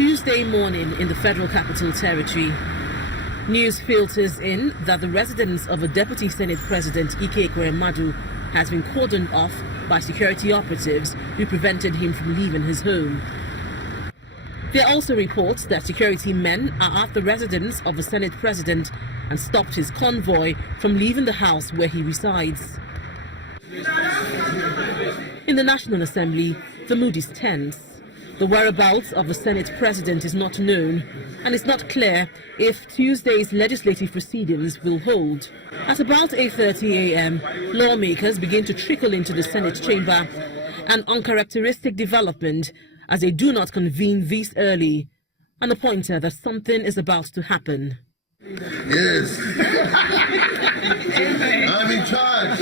Tuesday morning in the Federal Capital Territory. News filters in that the residence of a Deputy Senate President, Ike Madu, has been cordoned off by security operatives who prevented him from leaving his home. There are also reports that security men are at the residence of the Senate President and stopped his convoy from leaving the house where he resides. In the National Assembly, the mood is tense. The whereabouts of the Senate President is not known, and it's not clear if Tuesday's legislative proceedings will hold. At about 8:30 a.m., lawmakers begin to trickle into the Senate chamber, an uncharacteristic development as they do not convene this early, and a pointer that something is about to happen. Yes. I'm in charge.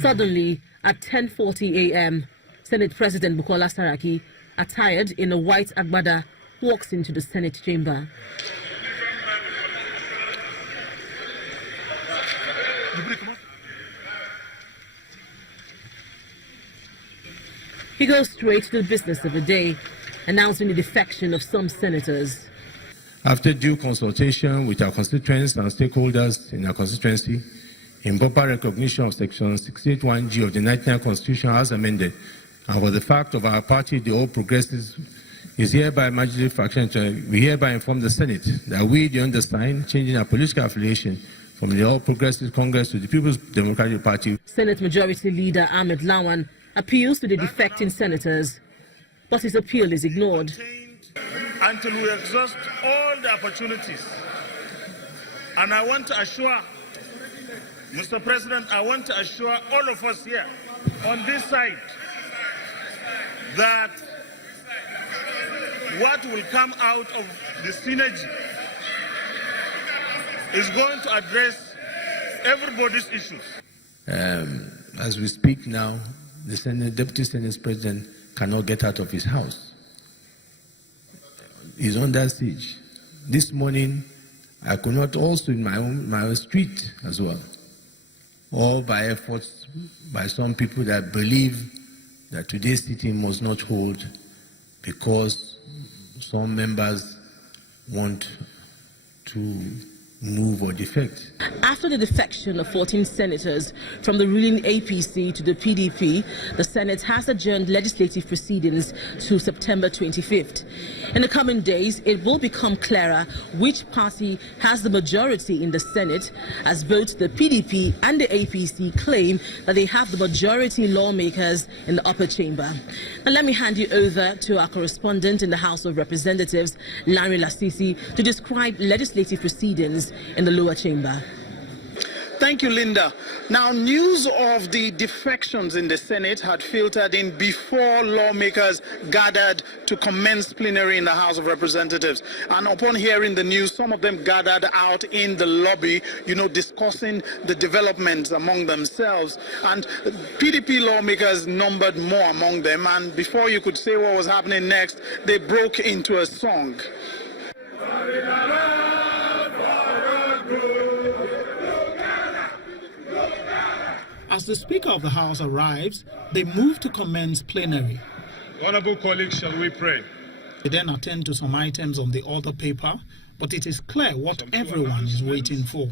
Suddenly, at 10:40 a.m., Senate President Bukola Saraki, attired in a white agbada, walks into the Senate chamber. He goes straight to the business of the day, announcing the defection of some senators. After due consultation with our constituents and stakeholders in our constituency, in proper recognition of Section 68(1)(g) of the 1999 Constitution as amended, and for the fact of our party, the All Progressives, is hereby majority faction, we hereby inform the Senate that we, the undersigned, changing our political affiliation from the All Progressives Congress to the People's Democratic Party. Senate Majority Leader Ahmed appeals to the defecting senators, but his appeal is ignored. Until we exhaust all the opportunities. And I want to assure, Mr. President, I want to assure all of us here on this side that what will come out of the synergy is going to address everybody's issues. As we speak now, the Deputy Senate President cannot get out of his house. He's under siege. This morning, I could not also in my own street as well. All by efforts by some people that believe that today's sitting must not hold because some members want to move or defect. After the defection of 14 senators from the ruling APC to the PDP, the Senate has adjourned legislative proceedings to September 25th. In the coming days, it will become clearer which party has the majority in the Senate, as both the PDP and the APC claim that they have the majority lawmakers in the upper chamber. Now let me hand you over to our correspondent in the House of Representatives, Larry Lasisi, to describe legislative proceedings in the lower chamber. Thank you, Linda. Now, news of the defections in the Senate had filtered in before lawmakers gathered to commence plenary in the House of Representatives. And upon hearing the news, some of them gathered out in the lobby, discussing the developments among themselves. And PDP lawmakers numbered more among them. And before you could say what was happening next, they broke into a song. As the Speaker of the House arrives, they move to commence plenary. Honorable colleagues, shall we pray? They then attend to some items on the order paper, but it is clear what everyone is waiting for.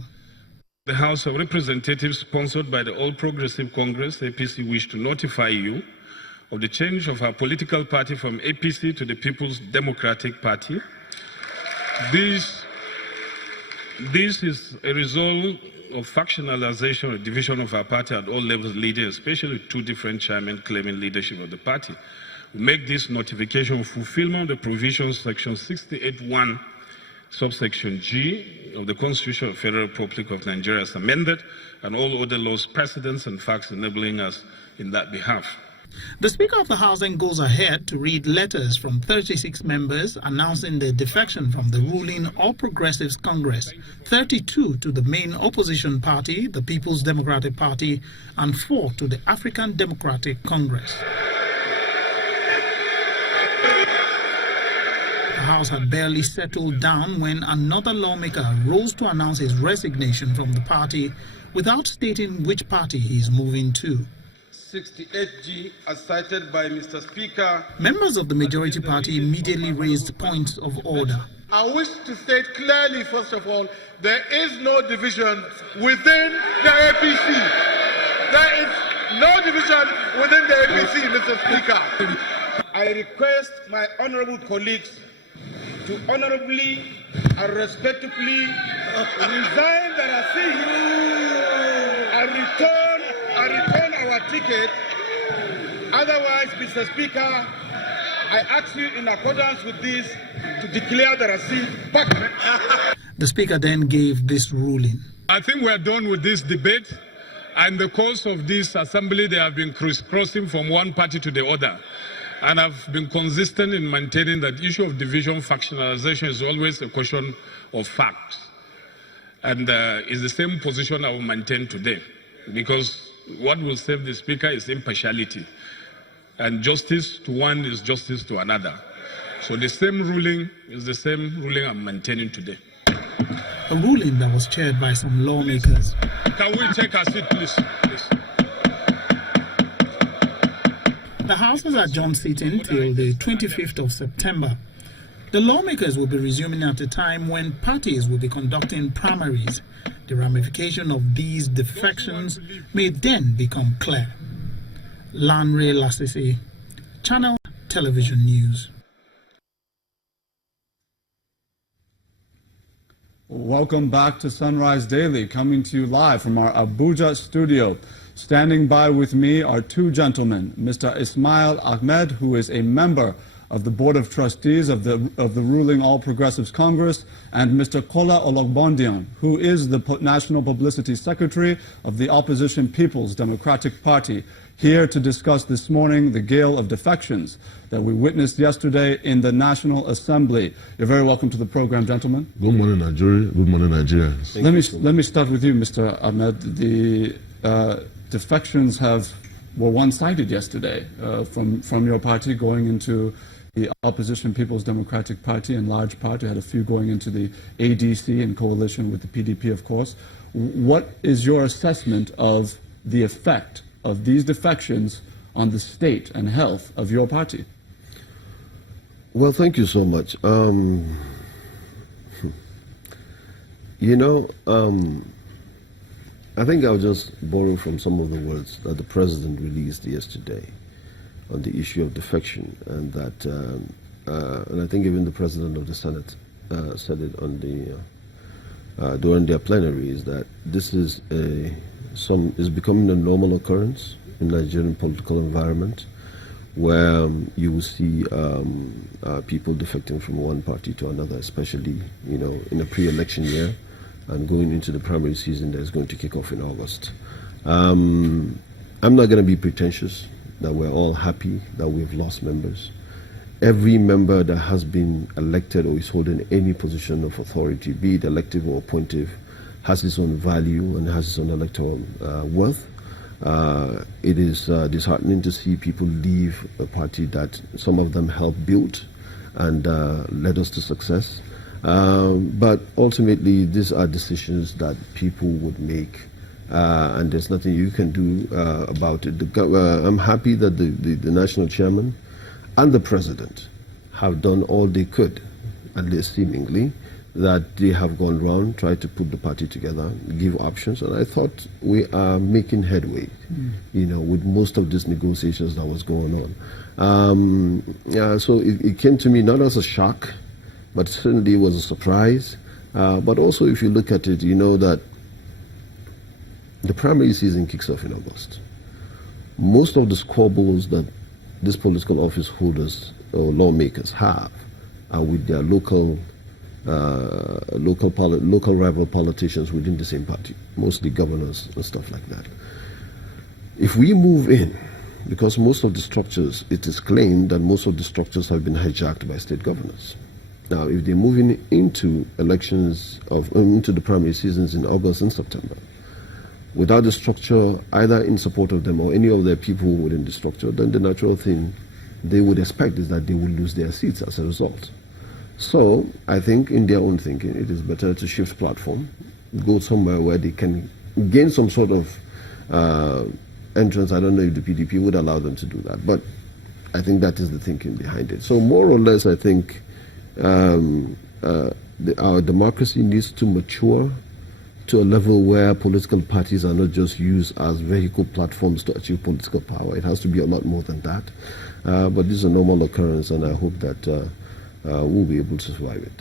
The House of Representatives, sponsored by the All Progressive Congress, APC, wish to notify you of the change of our political party from APC to the People's Democratic Party. This is a result of factionalization or division of our party at all levels, leading especially two different chairmen claiming leadership of the party. We make this notification of fulfillment of the provisions section 68(1) subsection G of the Constitution of the Federal Republic of Nigeria as amended, and all other laws, precedents and facts enabling us in that behalf. The Speaker of the House then goes ahead to read letters from 36 members announcing their defection from the ruling All Progressives Congress, 32 to the main opposition party, the People's Democratic Party, and 4 to the African Democratic Congress. The House had barely settled down when another lawmaker rose to announce his resignation from the party without stating which party he is moving to. 68G as cited by Mr. Speaker. Members of the majority party immediately raised points of order. I wish to state clearly, first of all, there is no division within the APC. There is no division within the APC, Mr. Speaker. I request my honorable colleagues to honorably and respectfully resign their seat and return our ticket. Otherwise, Mr. Speaker, I ask you in accordance with this to declare the receipt back. The Speaker then gave this ruling. I think we are done with this debate. And in the course of this assembly, they have been crisscrossing from one party to the other. And I've been consistent in maintaining that the issue of division factionalization is always a question of fact. And it's the same position I will maintain today. Because what will save the Speaker is impartiality. And justice to one is justice to another. So the same ruling is the same ruling I'm maintaining today. A ruling that was chaired by some lawmakers. Can we take a seat, please? The House has adjourned sitting till the 25th of September. The lawmakers will be resuming at a time when parties will be conducting primaries. The ramification of these defections may then become clear. Lanre Lasisi, Channel Television News. Welcome back to Sunrise Daily, coming to you live from our Abuja studio. Standing by with me are two gentlemen, Mr. Ismail Ahmed, who is a member of the Board of Trustees of the ruling All Progressives Congress, and Mr. Kola Ologbondiyan, who is the National Publicity Secretary of the Opposition People's Democratic Party, here to discuss this morning the gale of defections that we witnessed yesterday in the National Assembly. You're very welcome to the program, gentlemen. Good morning, Nigeria. Good morning, Nigeria. Let me start with you, Mr. Ahmed. The defections were one-sided yesterday from your party going into the Opposition People's Democratic Party in large part. You had a few going into the ADC in coalition with the PDP, of course. What is your assessment of the effect of these defections on the state and health of your party? Well, thank you so much. I think I'll just borrow from some of the words that the President released yesterday on the issue of defection, and that, and I think even the President of the Senate said it on the during their plenary, is that this is is becoming a normal occurrence in the Nigerian political environment, where you will see people defecting from one party to another, especially in a pre-election year, and going into the primary season that is going to kick off in August. I'm not going to be pretentious that we're all happy that we've lost members. Every member that has been elected or is holding any position of authority, be it elective or appointive, has its own value and has its own electoral worth. It is disheartening to see people leave a party that some of them helped build and led us to success. But ultimately, these are decisions that people would make, and there's nothing you can do about it. I'm happy that the national chairman and the president have done all they could, at least seemingly, that they have gone round, tried to put the party together, give options, and I thought we are making headway, with most of these negotiations that was going on. So it came to me not as a shock, but certainly was a surprise. But also, if you look at it, you know that the primary season kicks off in August. Most of the squabbles that these political office holders or lawmakers have are with their local rival politicians within the same party, mostly governors and stuff like that. If we move in, because most of the structures, it is claimed that most of the structures have been hijacked by state governors. Now, if they're moving into elections into the primary seasons in August and September, without the structure either in support of them or any of their people within the structure, then the natural thing they would expect is that they will lose their seats as a result. So I think in their own thinking, it is better to shift platform, go somewhere where they can gain some sort of entrance, I don't know if the PDP would allow them to do that. But I think that is the thinking behind it. So more or less, I think our democracy needs to mature to a level where political parties are not just used as vehicle platforms to achieve political power. It has to be a lot more than that. But this is a normal occurrence, and I hope that we'll be able to survive it.